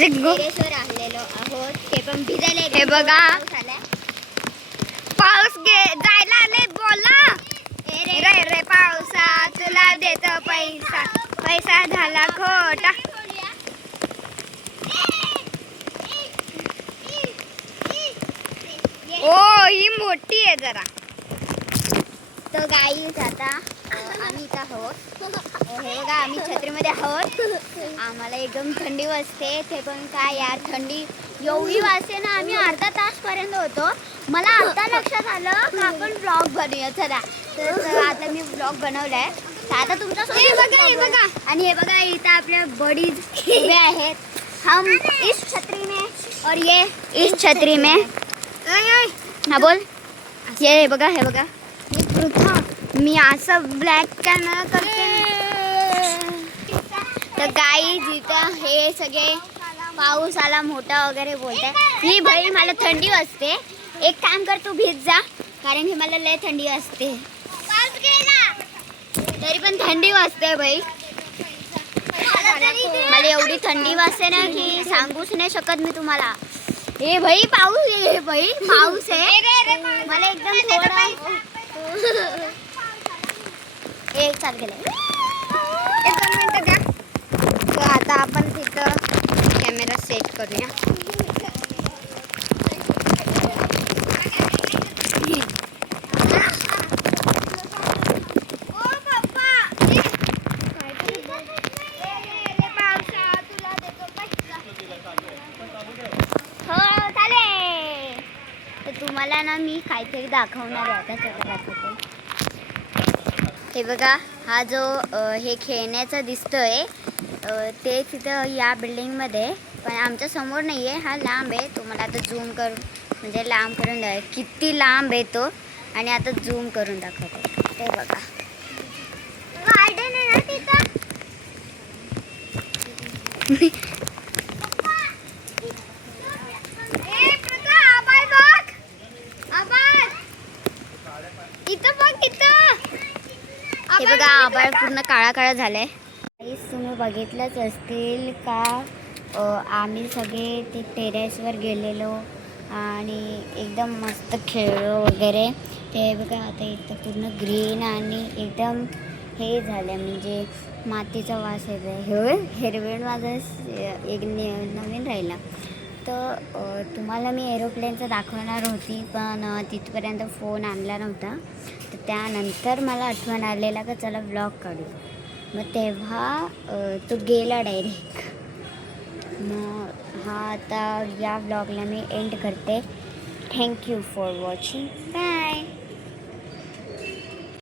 टेरेसवर आलेलो आहोत. ते पण भिजायला. हे बघा पाऊस जायला आले. बोला रे रे पावसा तुला देतो पैसा, पैसा झाला खोटा. ओ ही मोठी आहे जरा. तर गाईज आता आम्ही इथं आहोत. हे बघा आम्ही छत्रीमध्ये आहोत. आम्हाला एकदम थंडी वाजते. ते पण काय यार थंडी एवढी वाजते ना. आम्ही अर्धा तासपर्यंत होतो. मला आता लक्षात आलं का आपण ब्लॉग बनवूया. चला तर आता मी ब्लॉग बनवलाय. तर आता तुमच्या हे बघा आणि हे बघा इथं आपल्या बडीज उभे आहेत. हम इस छत्री में और ये इस छत्री में. हा बोल. हे बघा हे बघा मी पृथा. मी असं ब्लॅक कॅमेरा करते. तर गाईज इथं हे सगळे पाऊस आला मोठा वगैरे बोलताय. ही भाई मला थंडी वाजते. एक काम कर तू भिज जा कारण की मला लय थंडी वाजते. तरी पण थंडी वाजते भाई. मला एवढी थंडी वाजते ना की सांगूच नाही शकत मी तुम्हाला. हे भाई पाऊस. हे भाई पाऊस आहे. मला एकदम थोडं एक साथ गेलं. 1 मिनिट द्या. तर आता आपण तिथं कॅमेरा सेट करूया. हो चालेल. तर तुम्हाला ना मी काहीतरी दाखवणार आहे. आता चला दाखवते. हे बघा हा जो हे खेळण्याचं दिसतोय ते तिथं या बिल्डिंगमध्ये. पण आमच्या समोर नाही आहे. हा लांब आहे. तुम्हाला आता झूम करून म्हणजे लांब करून किती लांब आहे तो. आणि आता झूम करून दाखवते. ते बघा गार्डन आहे ना तिथं. हे बघा आभाळ पूर्ण काळा काळा झालाय. तुम्ही बघितलंच असतील का आम्ही सगळे ते टेरेसवर गेलेलो आणि एकदम मस्त खेळलो वगैरे. ते बघा आता इथं पूर्ण ग्रीन आणि एकदम हे झालं म्हणजे मातीचा वास येतो. हिरवण माझा एक नवीन राहिला. तर तुम्हाला मी एरोप्लेनचं दाखवणार होती पण तिथपर्यंत फोन आणला नव्हता. तर त्यानंतर मला आठवण आलेला का चला ब्लॉग काढू. मग तेव्हा तो गेला डायरेक्ट. मग हा आता या ब्लॉगला मी एंड करते. Thank you for watching. बाय.